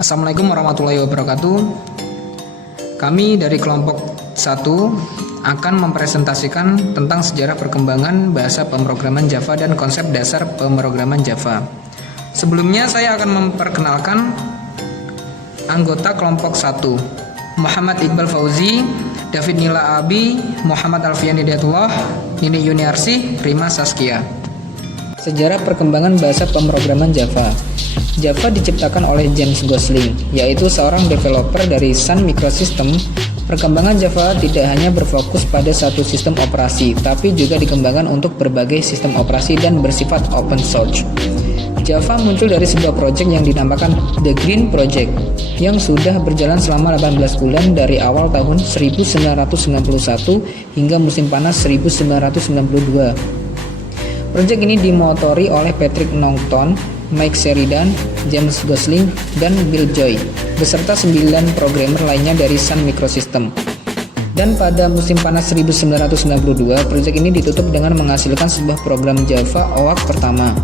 Assalamualaikum warahmatullahi wabarakatuh. Kami dari kelompok 1 akan mempresentasikan tentang sejarah perkembangan bahasa pemrograman Java dan konsep dasar pemrograman Java. Sebelumnya saya akan memperkenalkan anggota kelompok 1, Muhammad Iqbal Fauzi, David Nila Abi, Muhammad Alfian Hidayatullah, Nini Yuniarsih, Rima Saskia. Sejarah perkembangan bahasa pemrograman Java. Java diciptakan oleh James Gosling, yaitu seorang developer dari Sun Microsystem. Perkembangan Java tidak hanya berfokus pada satu sistem operasi, tapi juga dikembangkan untuk berbagai sistem operasi dan bersifat open source. Java muncul dari sebuah proyek yang dinamakan The Green Project, yang sudah berjalan selama 18 bulan dari awal tahun 1991 hingga musim panas 1992. Proyek ini dimotori oleh Patrick Naughton, Mike Sheridan, James Gosling, dan Bill Joy, beserta 9 programmer lainnya dari Sun Microsystem. Dan pada musim panas 1992, proyek ini ditutup dengan menghasilkan sebuah program Java OAK pertama.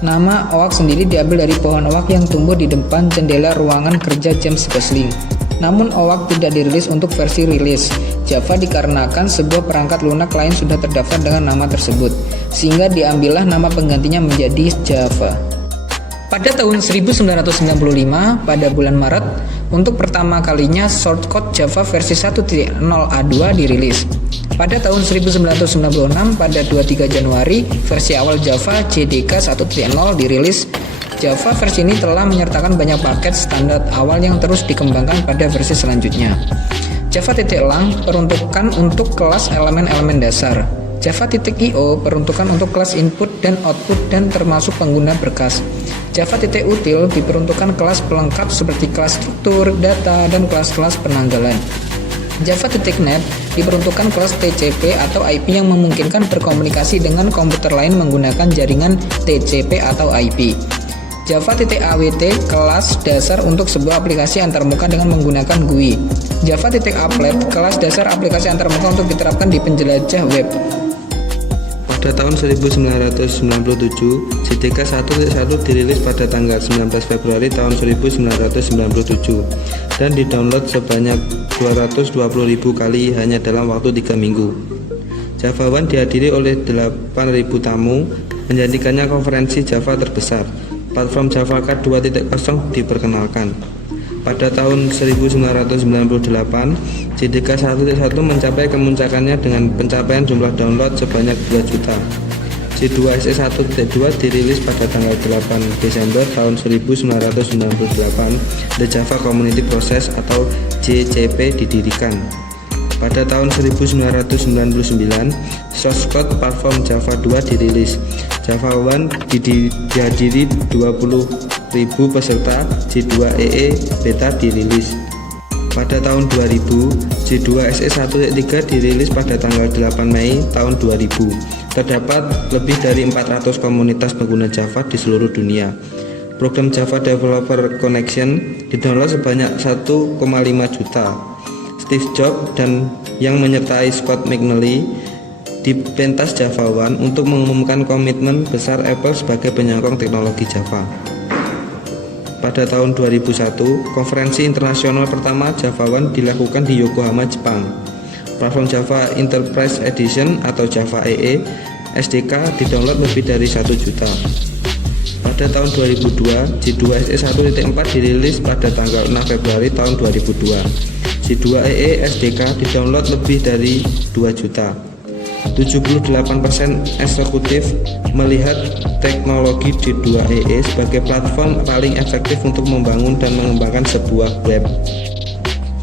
Nama OAK sendiri diambil dari pohon OAK yang tumbuh di depan jendela ruangan kerja James Gosling. Namun OAK tidak dirilis untuk versi rilis Java dikarenakan sebuah perangkat lunak lain sudah terdaftar dengan nama tersebut, sehingga diambillah nama penggantinya menjadi Java. Pada tahun 1995, pada bulan Maret, untuk pertama kalinya shortcode Java versi 1.0A2 dirilis. Pada tahun 1996, pada 23 Januari, versi awal Java JDK 1.0 dirilis. Java versi ini telah menyertakan banyak paket standar awal yang terus dikembangkan pada versi selanjutnya. Java.lang peruntukan untuk kelas elemen-elemen dasar. Java.io peruntukan untuk kelas input dan output dan termasuk pengguna berkas. Java.util diperuntukkan kelas pelengkap seperti kelas struktur, data, dan kelas-kelas penanggalan. Java.net diperuntukkan kelas TCP atau IP yang memungkinkan berkomunikasi dengan komputer lain menggunakan jaringan TCP atau IP. Java.awt kelas dasar untuk sebuah aplikasi antarmuka dengan menggunakan GUI. Java.applet kelas dasar aplikasi antarmuka untuk diterapkan di penjelajah web. Pada tahun 1997, JDK 1.1 dirilis pada tanggal 19 Februari tahun 1997 dan didownload sebanyak 220.000 kali hanya dalam waktu 3 minggu. Java One dihadiri oleh 8.000 tamu, menjadikannya konferensi Java terbesar. Platform Java Card 2.0 diperkenalkan. Pada tahun 1998, JDK 1.1 mencapai kemuncakannya dengan pencapaian jumlah download sebanyak 2 juta. J2SE 1.2 dirilis pada tanggal 8 Desember tahun 1998. The Java Community Process atau JCP didirikan. Pada tahun 1999, source code platform Java 2 dirilis. Java One dihadiri 20.000 peserta. J2EE beta dirilis. Pada tahun 2000, J2SE 1.3 dirilis pada tanggal 8 Mei tahun 2000. Terdapat lebih dari 400 komunitas pengguna Java di seluruh dunia. Program Java Developer Connection didownload sebanyak 1,5 juta. Steve Jobs dan yang menyertai Scott McNealy di pentas Java One untuk mengumumkan komitmen besar Apple sebagai penyokong teknologi Java. Pada tahun 2001, konferensi internasional pertama Java One dilakukan di Yokohama, Jepang. Platform Java Enterprise Edition atau Java EE SDK didownload lebih dari 1 juta. Pada tahun 2002, J2SE 1.4 dirilis pada tanggal 6 Februari tahun 2002. J2EE SDK didownload lebih dari 2 juta. 78% eksekutif melihat teknologi J2EE sebagai platform paling efektif untuk membangun dan mengembangkan sebuah web.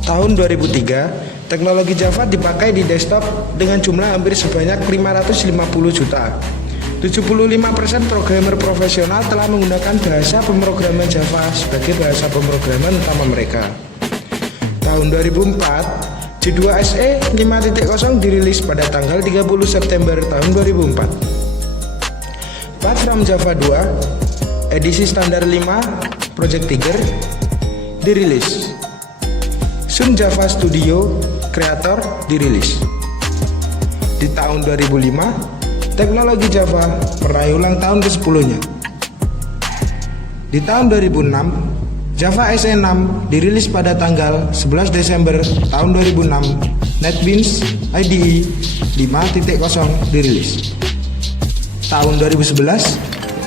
Tahun 2003, teknologi Java dipakai di desktop dengan jumlah hampir sebanyak 550 juta. 75% programmer profesional telah menggunakan bahasa pemrograman Java sebagai bahasa pemrograman utama mereka. Tahun 2004, J2SE 5.0 dirilis pada tanggal 30 September tahun 2004. Platform Java 2, edisi standar 5, Project Tiger, dirilis. Sun Java Studio Creator dirilis. Di tahun 2005, teknologi Java meraih ulang tahun ke-10-nya. Di tahun 2006, Java SE 6 dirilis pada tanggal 11 Desember tahun 2006. NetBeans IDE 5.0 dirilis. Tahun 2011,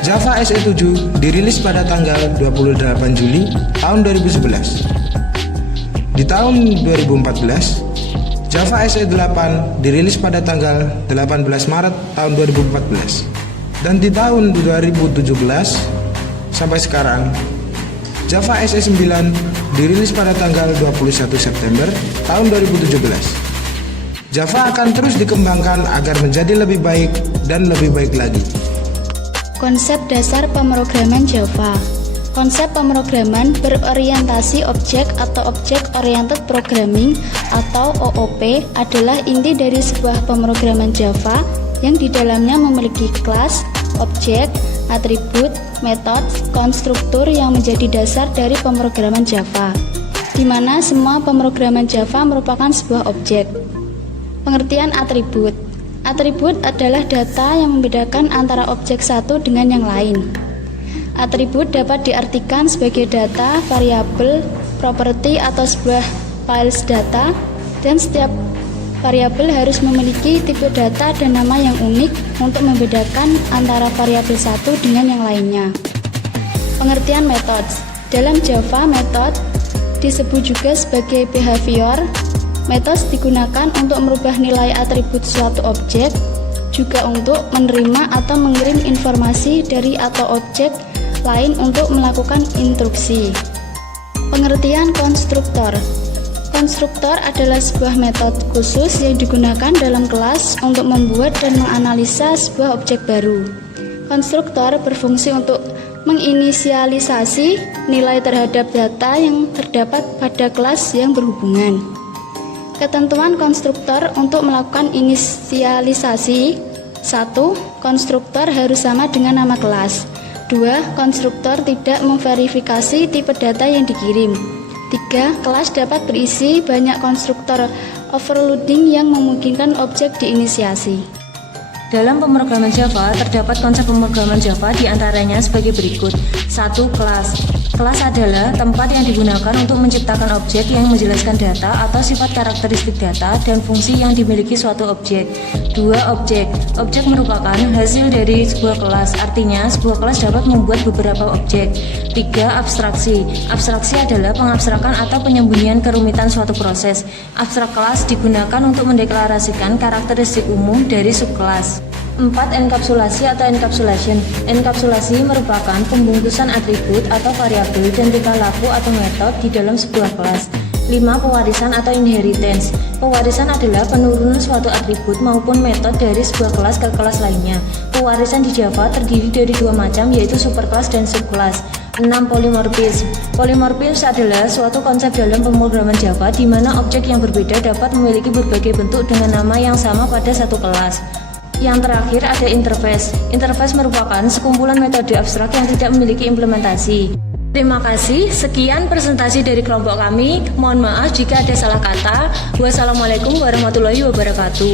Java SE 7 dirilis pada tanggal 28 Juli tahun 2011. Di tahun 2014, Java SE 8 dirilis pada tanggal 18 Maret tahun 2014. Dan di tahun 2017 sampai sekarang, Java SE 9 dirilis pada tanggal 21 September tahun 2017. Java akan terus dikembangkan agar menjadi lebih baik dan lebih baik lagi. Konsep dasar pemrograman Java. Konsep pemrograman berorientasi objek atau Object Oriented Programming atau OOP adalah inti dari sebuah pemrograman Java yang di dalamnya memiliki kelas, objek, atribut, metode, konstruktur yang menjadi dasar dari pemrograman Java, di mana semua pemrograman Java merupakan sebuah objek. Pengertian atribut. Atribut adalah data yang membedakan antara objek satu dengan yang lain. Atribut dapat diartikan sebagai data, variabel, properti atau sebuah files data, dan setiap variabel harus memiliki tipe data dan nama yang unik untuk membedakan antara variabel satu dengan yang lainnya. Pengertian metode. Dalam Java, metode disebut juga sebagai behavior. Metode digunakan untuk merubah nilai atribut suatu objek, juga untuk menerima atau mengirim informasi dari atau objek lain untuk melakukan instruksi. Pengertian konstruktor. Konstruktor adalah sebuah metode khusus yang digunakan dalam kelas untuk membuat dan menganalisa sebuah objek baru. Konstruktor berfungsi untuk menginisialisasi nilai terhadap data yang terdapat pada kelas yang berhubungan. Ketentuan konstruktor untuk melakukan inisialisasi: 1. Konstruktor harus sama dengan nama kelas. 2. Konstruktor tidak memverifikasi tipe data yang dikirim. 3. Kelas dapat berisi banyak konstruktor overloading yang memungkinkan objek diinisiasi. Dalam pemrograman Java, terdapat konsep pemrograman Java diantaranya sebagai berikut. 1. Kelas. Kelas adalah tempat yang digunakan untuk menciptakan objek yang menjelaskan data atau sifat karakteristik data dan fungsi yang dimiliki suatu objek. 2. Objek. Objek merupakan hasil dari sebuah kelas, artinya sebuah kelas dapat membuat beberapa objek. 3. Abstraksi. Abstraksi adalah pengabstrakan atau penyembunyian kerumitan suatu proses. Abstrak kelas digunakan untuk mendeklarasikan karakteristik umum dari subkelas. 4. Enkapsulasi atau encapsulation. Enkapsulasi merupakan pembungkusan atribut atau variabel dan tingkah laku atau metode di dalam sebuah kelas. 5. Pewarisan atau inheritance. Pewarisan adalah penurunan suatu atribut maupun metode dari sebuah kelas ke kelas lainnya. Pewarisan di Java terdiri dari dua macam, yaitu superkelas dan subkelas. 6. Polymorphism. Polymorphism adalah suatu konsep dalam pemrograman Java di mana objek yang berbeda dapat memiliki berbagai bentuk dengan nama yang sama pada satu kelas. Yang terakhir ada interface. Interface merupakan sekumpulan metode abstrak yang tidak memiliki implementasi. Terima kasih, sekian presentasi dari kelompok kami. Mohon maaf jika ada salah kata. Wassalamualaikum warahmatullahi wabarakatuh.